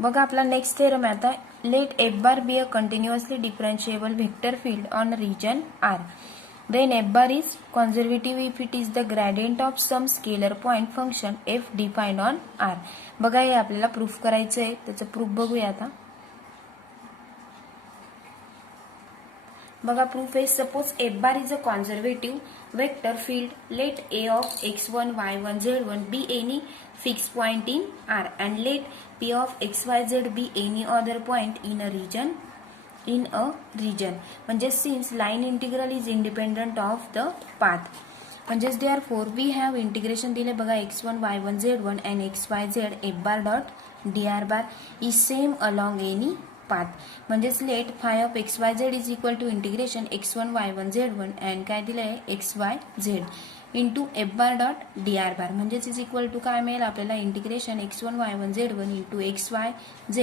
बघा आपला next theorem आहे आता. Let f bar be a continuously differentiable vector field on region R. Then f bar is conservative if it is the gradient of some scalar point function f defined on R. बघा हे आपल्याला proof करायचं आहे, त्याचं proof बघूया आता. बघा proof आहे. Suppose f bar is a conservative vector field, let a of x1 y1 z1 be any fixed point in R and let p of xyz be any other point in a region म्हणजे since line integral is independent of the path. म्हणजेच therefore we have integration दिले बघा x1 y1 z1 and xyz f bar dot dr bar is same along any path. म्हणजेच let phi of xyz is equal to integration x1 y1 z1 and काय दिलं आहे xyz into F bar dot dr bar म्हणजेच is equal to काय मिळेल आपल्याला integration x1 y1 z1 into xyz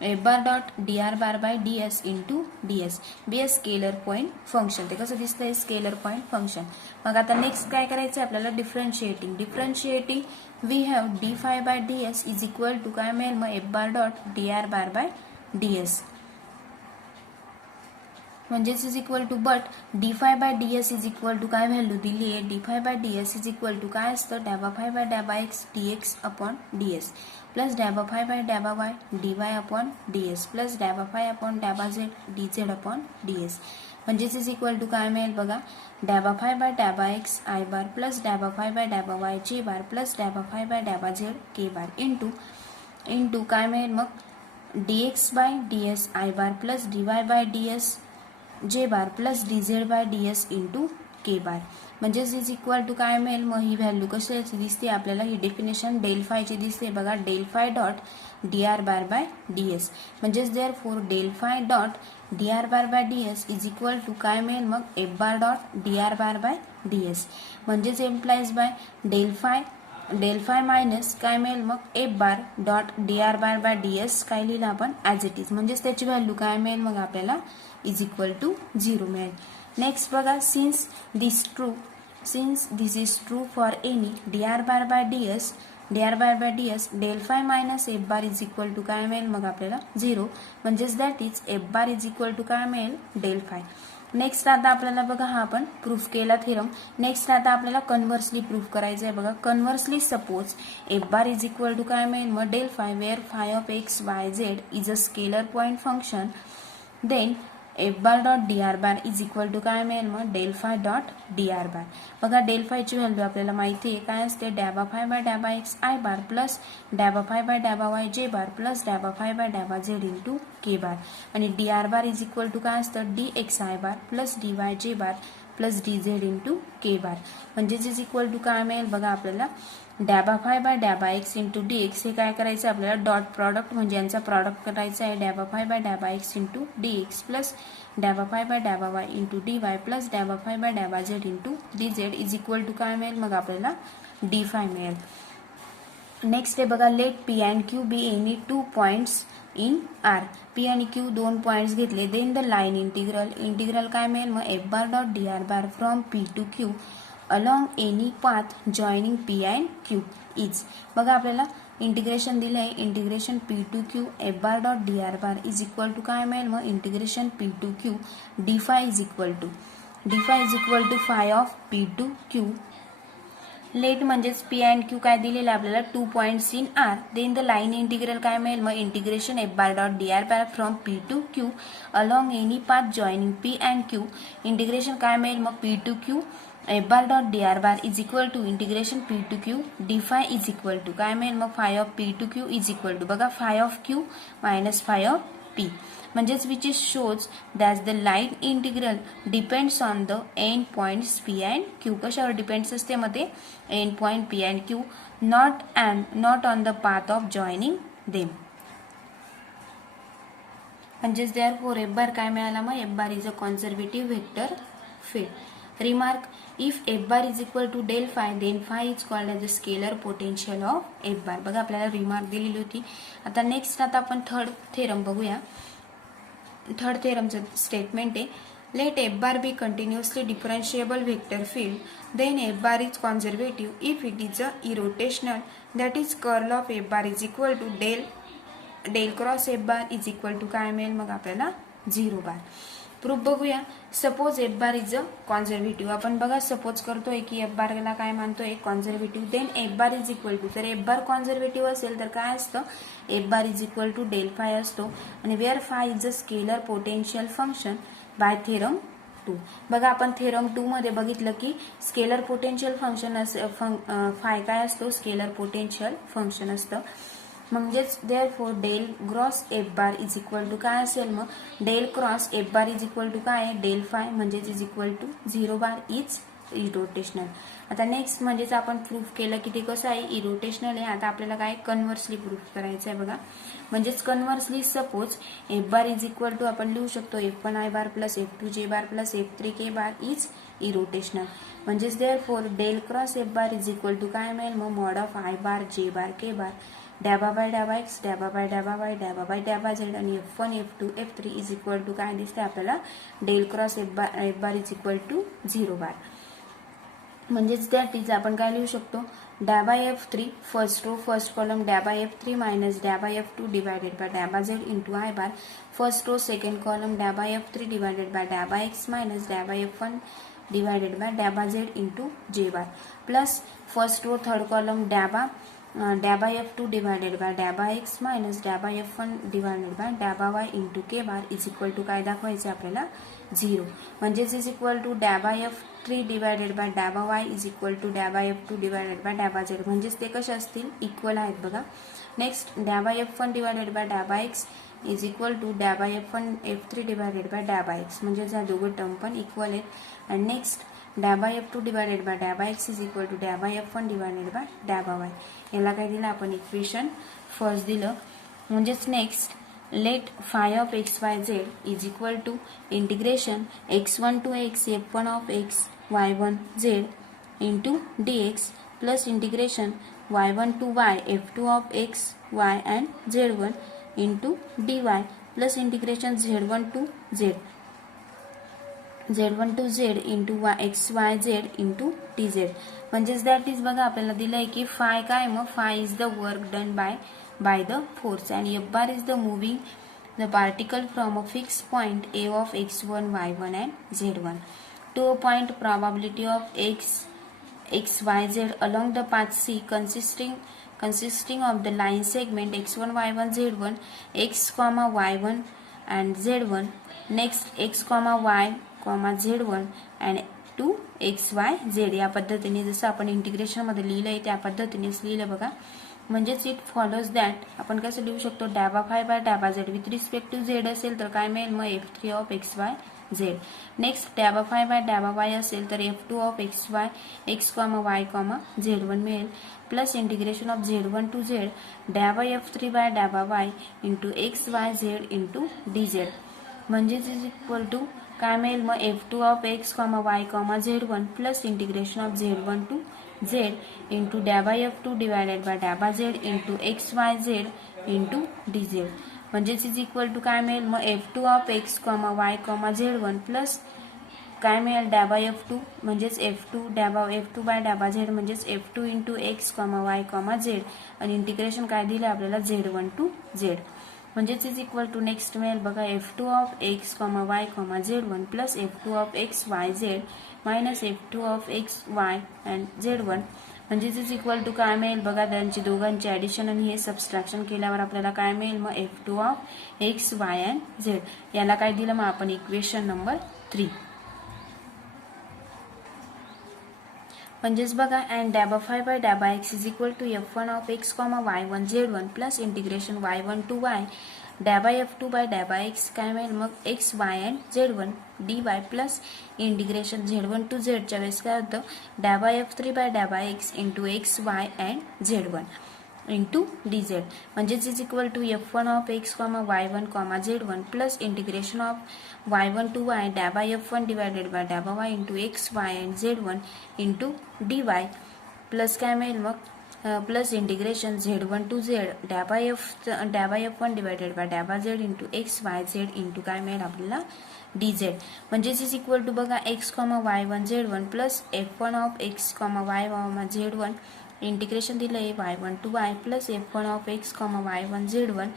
F bar dot dr bar by ds into ds. Be a scalar point function. ते कसं दिसतंय स्केलर पॉईंट फंक्शन. मग आता next काय करायचं आपल्याला differentiating we have D phi by ds is equal to काय मिळेल मग F bar dot dr bar by ds म्हणजेच is equal to but D phi by ds is equal to काय व्हॅल्यू दिली आहे D phi by ds is equal to काय असतं डॅबा फाय बाय डॅबा X dx upon ds plus डॅबा phi by डॅबा Y dy upon ds plus डॅबा phi upon डॅबा z dz upon ds म्हणजेच इज इक्वल टू काय मिळेल बघा डॅबा फाय बाय डॅबा एक्स आय बार प्लस डॅबा फाय बाय डॅबा वाय जे बार प्लस डॅबा फाय बाय डॅबा झेड के बार इंटू काय मिळेल मग dx by ds I bar plus dy by ds J bar plus dz by ds into K bar म्हणजेच is equal to काय मिळेल मग ही value कशाची दिसते आपल्याला ही डेफिनेशन डेल फायची दिसते बघा del phi dot dr bar by ds म्हणजेच therefore del phi dot dr bar by ds is equal to काय मिळेल मग F bar dot dr bar by ds म्हणजेच implies by del phi minus काय मिळेल मग F bar dot dr bar by ds काय लिहिलं आपण ॲज इट इज म्हणजेच त्याची व्हॅल्यू काय मिळेल मग आपल्याला इज इक्वल टू 0 मिळेल. नेक्स्ट बघा since this is true for any dr bar by ds del phi minus F bar is equal to काय मिळेल मग आपल्याला 0 म्हणजेच that is F bar is equal to काय मिळेल डेल फाय. नेक्स्ट आता आपल्याला बघा हा आपण प्रूफ केला थेरम. नेक्स्ट आता आपल्याला कन्व्हर्सली प्रूफ करायचं आहे बघा. Conversely suppose F bar is equal to काय मिळेल मग del phi where phi of X Y Z is a scalar point function then F bar dot dr bar is equal to काय मिळेल मग del phi dot dr bar. बघा del फायची value आपल्याला माहिती आहे काय असते डॅबा फाय बाय डॅबा एक्स आय बार प्लस डॅबा फाय बाय डॅबा वाय जे बार प्लस डॅबा फाय बाय डॅबा झेड इंटू के बार आणि dr bar is equal to काय असतं dx I bar plus dy J bar plus dz into K bar म्हणजेच is equal to काय मिळेल बघा आपल्याला डॅबा फाय बाय डॅबा एक्स इंटू dx हे काय करायचं आपल्याला डॉट प्रॉडक्ट म्हणजे यांचा प्रॉडक्ट करायचा आहे डॅबा फाय बाय डॅबा एक्स इंटू dx प्लस डॅबा फाय बाय डॅबा वाय इंटू dy प्लस डॅबा फाय बाय डॅबा Z into dz is equal to काय मिळेल मग आपल्याला डी फाय मिळेल. नेक्स्ट आहे बघा let P and Q be any 2 points in R. P आणि क्यू 2 पॉइंट्स घेतले देन द लाईन इंटिग्रल काय मिळेल मग F bar dot dr bar from P to Q along any path joining P and Q is. बघा आपल्याला integration दिलं आहे integration P to Q F bar dot dr bar is equal to काय मिळेल मग integration P to Q d phi is equal to phi of P to Q. Let म्हणजेच P and Q काय दिलेलं आपल्याला 2 points in R then the line integral काय मिळेल मग integration F bar dot dr bar from P to Q along any path joining P and Q integration काय मिळेल मग P to Q F bar dot dr bar is equal to integration P to Q d phi is equal to काय मिळेल मग phi of P to Q is equal to बघा phi of Q minus phi of P म्हणजेच which is shows that the line integral depends on the end points P and Q. कशावर depends असते मग ते end point P and Q not on the path of joining them. म्हणजेच therefore F bar काय मिळाला मग F bar is a conservative vector field. Remark, if f bar is equal to del phi, then phi is called as the scalar potential of f bar. बघा आपल्याला remark दिलेली होती. आता next आता आपण थर्ड थेरम बघूया. Third थेरमचं statement आहे late f bar be continuously differentiable vector field, then f bar is conservative if it is a irrotational, that is curl of f bar is equal to del del cross F bar is equal to काय मिळेल मग आपल्याला 0 bar. Proof बघूया. Suppose F bar is a conservative. आपण बघा suppose करतोय की F बारला काय मानतोय conservative. Then F bar is equal to, तर एफ बार कॉन्झर्वेटिव्ह असेल तर काय असतं F bar is equal to del phi असतो. आणि where phi is a scalar potential function by theorem 2. बघा आपण थेरम 2 मध्ये बघितलं की स्केलर पोटेन्शियल फंक्शन फाय काय असतो स्केलर पोटेन्शियल फंक्शन असतं. म्हणजेच therefore del cross F bar is equal to काय असेल मग del cross F bar is equal to काय आहे डेल फाय म्हणजेच is equal to 0 bar is irrotational. आता नेक्स्ट म्हणजेच आपण प्रूफ केलं की ते कसं आहे इरोटेशनल आहे. आता आपल्याला काय कन्व्हर्सली प्रूफ करायचं आहे बघा. म्हणजेच conversely suppose F bar is equal to आपण लिहू शकतो F1 I bar plus F2 J bar plus F3 K bar is irrotational. म्हणजेच therefore del cross F bar is equal to काय मिळेल मग mod of I bar J bar K bar डॅबा by डॅबा X डॅबा by डॅबा Y डॅबा by डॅबा झेड आणि F1 F2 F3 is equal to काय दिसते आपल्याला del cross F bar is equal to 0 bar. म्हणजेच दॅट इज आपण काय लिहू शकतो डॅबा F3 first row first column डॅबा F3 मायनस डॅबा F2 डिवायडेड बाय डॅबा Z into I bar first row second column डॅबा F3 डिवायडेड बाय डॅबा एक्स मायनस डॅबा F1 डिवायडेड बाय डॅबा Z into J bar plus first row third column डॅबा F2 divided by डॅबा X minus डॅबा F1 divided by डॅबा Y into K bar is equal to काय दाखवायचं आपल्याला 0. म्हणजेच इज इक्वल टू डॅबा F3 डिवायडेड बाय डॅबा वाय इज इक्वल टू डॅबा F2 डिवायडेड बाय डॅबा झेड म्हणजेच ते कसे असतील इक्वल आहेत बघा. नेक्स्ट डॅबा F1 डिवायडेड बाय डॅबा एक्स इज इक्वल टू डॅबा F3 डिवायडेड बाय डॅबा एक्स म्हणजेच या दोघं टर्म पण इक्वल आहेत. आणि नेक्स्ट डॅबा F2 डिवायडेड बाय डॅबा एक्स इज इक्वल टू डॅबा F1 डिवायडेड बाय डॅबा वाय. याला काय दिलं आपण इक्वेशन फर्स्ट दिलं. म्हणजेच next let phi of X Y Z is equal to integration x1 to x F1 of x y1 z into dx plus integration y1 to y F2 of x y and z1 into dy plus integration z1 to z into X Y Z into T Z. म्हणजेच that is बघा आपल्याला दिलंय की phi काय मग phi is the work done by the force and F bar is the moving the particle from a fix point A of x1 y1 and z1 to a point probability of x y z along the path C consisting of the line segment x1 y1 z1 x y1 and z1 next x y z1 and 2 x y z या पद्धतीने जसं आपण integration मध्ये लिहिलंय त्या पद्धतीनेच लिहिलं बघा. म्हणजेच इट फॉलोज दॅट आपण कसं लिहू शकतो डॅबा फाय बाय डॅबा Z with respect to Z असेल तर काय मिळेल मग F3 of X Y Z. Next डॅबा फाय बाय डॅबा वाय असेल तर F2 of X Y X Y Z1 मिळेल plus integration of Z1 to Z डॅबा F3 बाय डॅबा Y into X Y Z into DZ. म्हणजेच is equal to काय मिळेल मग F2 of X Y Z1 plus integration of Z1 to Z into डॅबा F2 divided by डॅबा Z into X Y Z into DZ. म्हणजेच is equal to काय मिळेल मग F2 of X Y Z1 plus काय मिळेल डॅबा F2 म्हणजेच F2 by डॅबा झेड म्हणजेच F2 into X Y Z आणि इंटिग्रेशन काय दिलं आपल्याला Z1 टू झेड. म्हणजेच इज इक्वल टू नेक्स्ट मिळेल बघा F2 of X Y Z1 plus F2 of X Y Z minus F2 of X Y and Z1 म्हणजेच is equal to काय मिळेल बघा त्यांची दोघांचे ऍडिशन आणि हे सबस्ट्रॅक्शन केल्यावर आपल्याला काय मिळेल मग F2 of X Y and Z. याला काय दिलं मग आपण इक्वेशन नंबर 3. म्हणजेच बघा अँड डॅबा फाय बाय डॅबा X is equal to F1 of X y1 Z1 plus integration y1 to y डॅबा F2 बाय डॅबा एक्स काय मिळेल मग X Y and Z1 dy plus integration Z1 to Z च्या वेळेस काय होतं डॅबा F3 बाय डॅबा x into X Y and Z1 into DZ. म्हणजेच is equal to F1 of X y1 Z1 plus integration of y1 to y डॅबा F1 divided by डॅबा Y into X Y and Z1 into dy plus काय मिळेल मग plus integration Z1 to Z डॅबा F1 divided by डॅबा Z into X Y Z into काय मिळेल आपल्याला DZ. म्हणजेच इज इक्वल टू बघा X y1 Z1 plus F1 of X Y Z1 integration दिलं आहे y1 to y plus F1 of X y1 Z1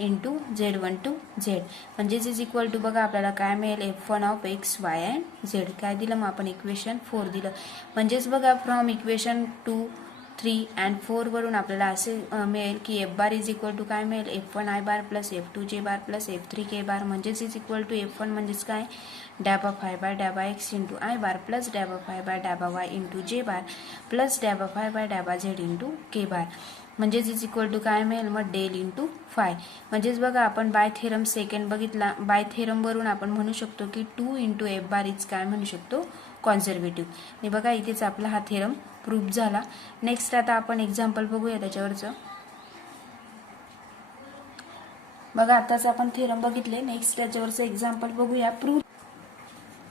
into Z1 to Z म्हणजेच is equal to बघा आपल्याला काय मिळेल F1 of X Y and Z काय दिलं मग आपण इक्वेशन 4 दिलं म्हणजेच बघा फ्रॉम इक्वेशन 2 3 अँड 4 वरून आपल्याला असे मिळेल की F bar is equal to काय मिळेल F1 I bar plus F2 J bar plus F3 K bar म्हणजेच इज इक्वल टू F1 म्हणजेच काय डॅबा फाय बाय डॅबा x into I bar plus डॅबा फाय बाय डॅबा वाय इंटू जे बार प्लस डॅबा फाय बाय डॅबा झेड इंटू के बार म्हणजेच इज इक्वल टू काय मिळेल मग डेल इंटू फाय म्हणजेच बघा आपण बाय थेरम सेकंड बघितला बाय थेरम वरून आपण म्हणू शकतो की 2 इंटू एफ बार इज काय म्हणू शकतो कॉन्झर्वेटिव्ह आणि बघा इथेच आपला हा थेरम प्रूफ झाला नेक्स्ट आता आपण एक्झाम्पल बघूया त्याच्यावरचं बघा आताच आपण थेरम बघितले नेक्स्ट त्याच्यावरचं एक्झाम्पल बघूया प्रूफ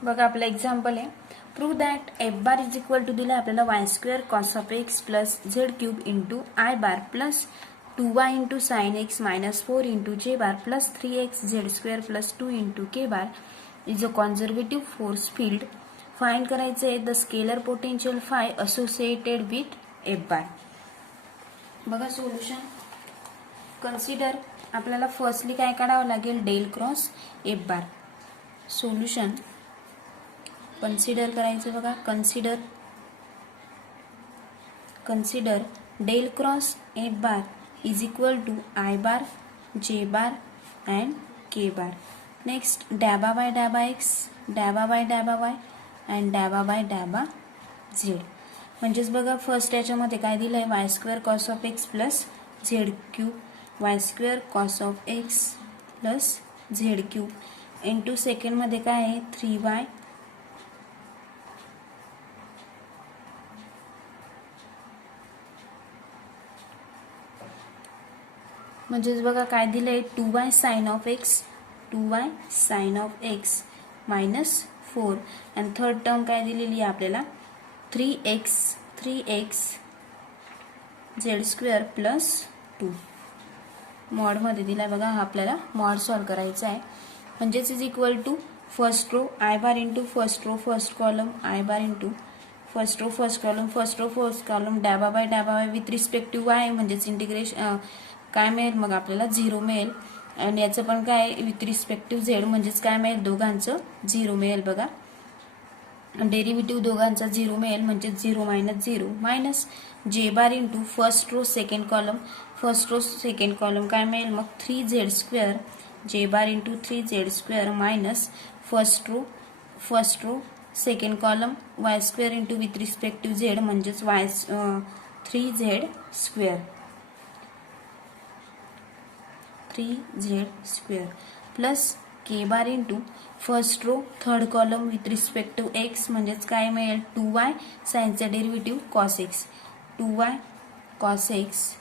बघा आपलं एक्झाम्पल आहे prove that F bar is equal to दिलं आपल्याला Y square cos of x plus Z cube into I bar plus 2y into sine X minus 4 into जे bar plus 3x Z square plus 2 into K bar is a conservative force field find करायचं आहे the scalar potential phi associated with F bar बघा solution consider आपल्याला firstly काय काढावं लागेल del cross F बार solution consider करायचं बघा consider del cross F bar is equal to I bar J bar and K bar next डॅबा by डॅबा X डॅबा बाय डॅबा वाय अँड डॅबा बाय डॅबा झेड म्हणजेच बघा फर्स्ट याच्यामध्ये काय दिलं आहे Y square cos of x plus Z cube Y square cos of x plus Z cube into सेकंडमध्ये काय आहे 3y म्हणजेच बघा काय दिलंय 2y sine of x 2y sine of x minus 4 and third term काय दिलेली आहे आपल्याला 3x झेड स्क्वेअर प्लस 2 मॉडमध्ये दिलाय बघा हा आपल्याला मॉड सॉल्व करायचा आहे म्हणजेच is equal to first row i bar into first row first column i bar into first row first column डॅबा बाय डॅबा y with respect to y म्हणजेच इंटिग्रेशन काय मिळेल मग आपल्याला 0 मिळेल आणि याचं पण काय विथ रिस्पेक्ट टू झेड म्हणजेच काय मिळेल दोघांचं 0 मिळेल बघा डेरिव्हेटिव्ह दोघांचा 0 मिळेल म्हणजे 0 minus 0 minus j bar into first row second column काय मिळेल मग 3z square j bar into 3z square minus first row second column y square into with respect to z म्हणजेच 3z square plus k bar into first row third column with respect to x म्हणजेच काय मिळेल 2y साइनचा derivative cos x 2y cos x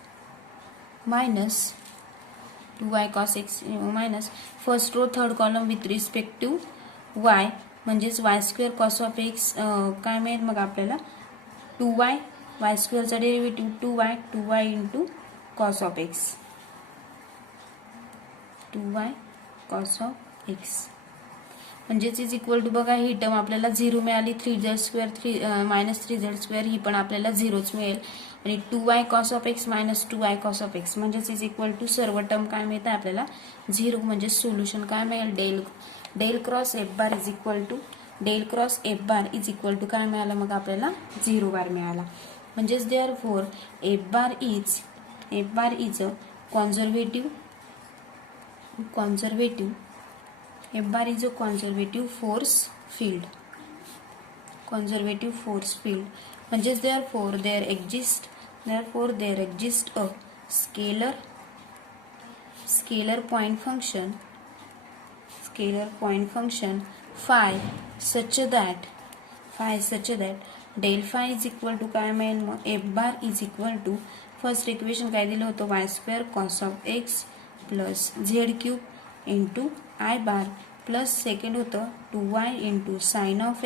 minus 2y cos x minus first row third column with respect to y म्हणजेच y square cos of x काय मिळेल मग आपल्याला 2y y स्क्वेअरचा derivative 2y into cos of x 2y cos of x म्हणजेच is equal to बघा ही term आपल्याला 0 मिळाली 3z square minus 3z square ही पण आपल्याला 0च मिळेल आणि 2y cos of x minus 2y cos of x म्हणजेच इज इक्वल टू सर्व टर्म काय मिळतं आपल्याला 0 म्हणजे सोल्युशन काय मिळेल del cross F bar is equal to काय मिळालं मग आपल्याला 0 बार मिळाला म्हणजेच therefore F bar is a conservative F bar is a conservative force field म्हणजेच therefore there exists a scalar point function phi such that del phi is equal to काय मिळेल मग F bar is equal to first equation काय दिलं होतं y square cos of x plus Z cube into I bar plus second होतं 2y into sine of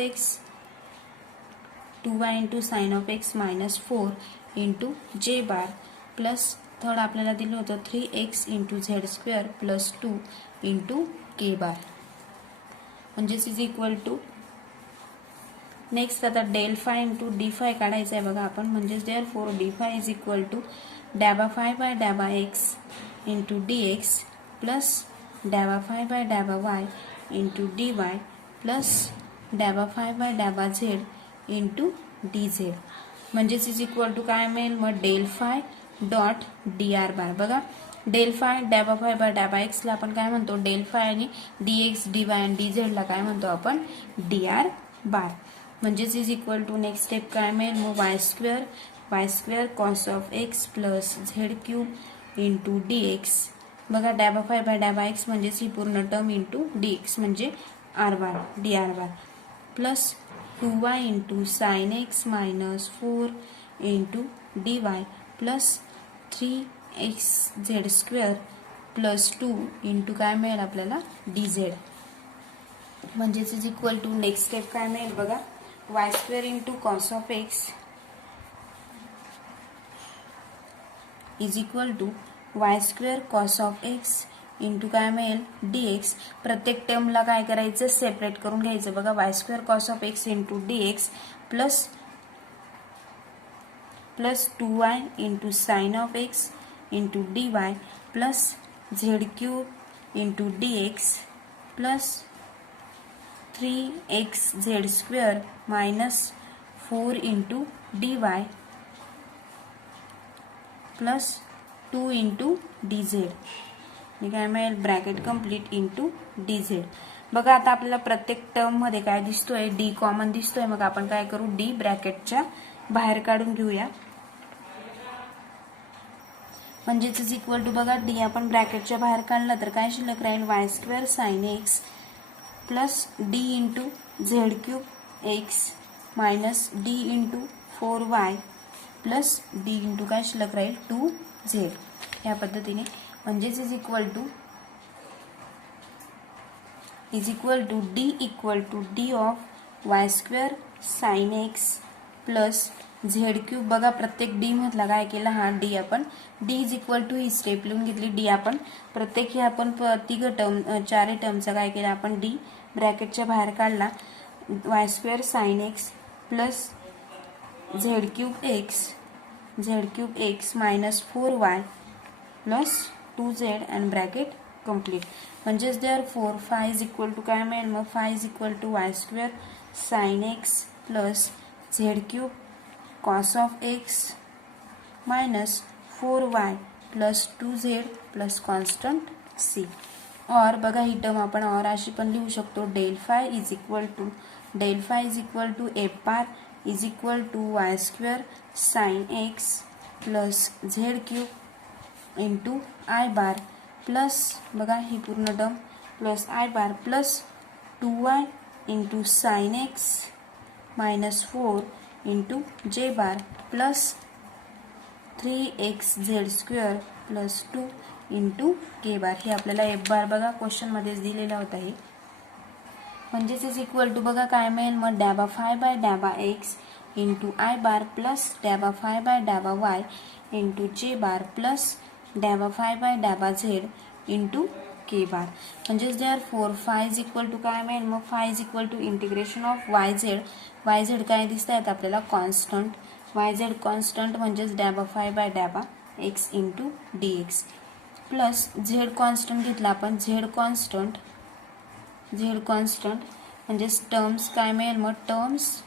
x minus 4 into जे bar plus third आपल्याला दिलं होतं 3x into z square plus 2 into के bar म्हणजेच is equal to next आता del phi into d phi काढायचं आहे बघा आपण म्हणजेच therefore d phi is equal to डॅबा phi by डॅबा एक्स इंटू dx प्लस डॅबा फाय बाय डॅबा Y into d y plus डॅबा फाय बाय डॅबा झेड इंटू डी झेड. म्हणजेच इज इक्वल टू काय मिळेल मग del phi dot d R bar. बघा डेल फाय डॅबा फाय बाय डॅबा एक्सला आपण काय म्हणतो डेल फाय आणि डी एक्स डी वाय आणि डी झेडला काय म्हणतो आपण डी आर बार. म्हणजेच is equal to next step काय मिळेल मग y square cos of x plus Z cube into d x. बघा डॅबा फाय बाय डॅबा एक्स म्हणजेच ही पूर्ण टर्म इंटू डी एक्स म्हणजे R bar d R bar plus 2y into sine x minus 4 into d y plus 3x Z square plus 2 into काय मिळेल आपल्याला डी झेड. म्हणजेच is equal to next step काय मिळेल बघा y square into cos of x is equal to y square cos of x into काय मिळेल D x. प्रत्येक टर्मला काय करायचं सेपरेट करून घ्यायचं. बघा y square cos of x into d x plus 2y into sine of x into d y plus Z cube into d x plus 3x Z square minus 4 into d y plus 2 into d Z. काय मिळेल bracket complete into d Z. बघा आता आपल्याला प्रत्येक term मध्ये काय दिसतोय D common दिसतोय. मग आपण काय करू डी ब्रॅकेटच्या बाहेर काढून घेऊया. म्हणजेच इज इक्वल टू बघा डी आपण ब्रॅकेटच्या बाहेर काढला तर काय शिल्लक राहील y square sine x plus d into z cube x minus d into 4y plus d into काय शिल्लक राहील 2z. या पद्धतीने म्हणजेच is equal to d of y square sine x plus Z cube. बघा प्रत्येक डी मधला काय केला हा डी आपण डी इज इक्वल टू ही स्टेप लिहून घेतली. डी आपण प्रत्येक हे आपण तिघ टर्म चारही टर्मचा काय केला आपण डी ब्रॅकेटच्या बाहेर काढला. Y square sine x plus Z cube x minus 4y plus 2z and bracket complete. म्हणजेच therefore phi is equal to काय मिळेल मग phi is equal to y square sine x plus Z cube cos of x minus 4y plus 2z plus constant c. और बघा ही term आपण और अशी पण लिहू शकतो del phi is equal to f bar is equal to y square sine x plus Z cube into I bar plus बघा ही पूर्ण term plus i bar plus 2y into sine x minus 4 into जे bar plus 3x Z square plus 2 into के bar. हे आपल्याला F bar बघा question मध्येच दिलेला होता हे. म्हणजेच इज इक्वल टू बघा काय मिळेल मग डॅबा फाय बाय डॅबा x into I bar plus डॅबा फाय बाय डॅबा वाय इंटू जे बार प्लस डॅबा फाय बाय डॅबा झेड इंटू के बार. म्हणजेच therefore phi is equal to काय मिळेल मग phi is equal to integration of y z काय दिसत आहेत आपल्याला कॉन्स्टंट वाय झेड कॉन्स्टंट म्हणजेच डॅबा फाय बाय डॅबा x into d x plus z constant घेतला आपण झेड कॉन्स्टंट म्हणजेच टर्म्स काय मिळेल मग terms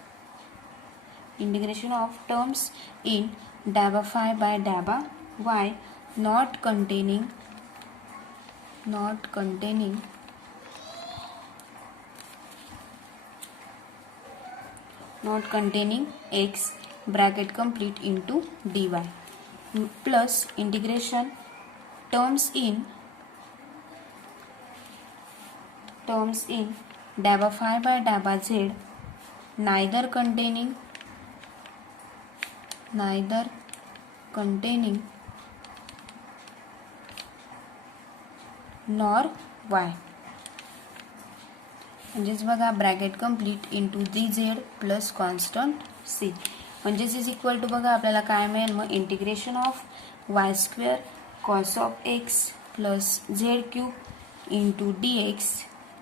integration of terms in डॅबा फाय बाय डॅबा y not containing x bracket complete into dy plus integration terms in daba phi by daba z neither containing nor y. म्हणजेच बघा bracket complete into d z plus constant c. म्हणजेच is equal to बघा आपल्याला काय मिळेल मग integration of y square cos of x plus Z cube into d x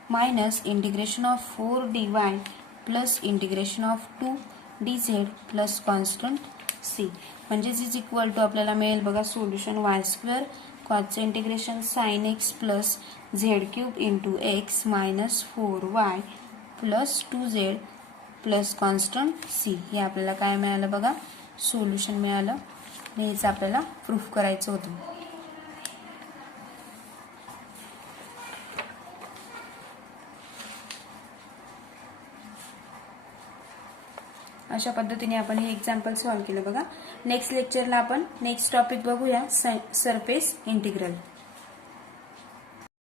minus integration of 4 d y plus integration of 2 d z plus constant c. म्हणजेच is equal to आपल्याला मिळेल बघा solution y square कॉजचं integration sine x plus Z cube into x minus 4y plus 2z plus constant C. हे आपल्याला काय मिळालं बघा, सोल्युशन मिळालं. हेच आपल्याला प्रूफ करायचं होतं. अशा पद्धतीने आपण हे एक्झाम्पल सॉल्व्ह केलं बघा. नेक्स्ट लेक्चरला आपण नेक्स्ट टॉपिक बघूया, सरफेस इंटिग्रल.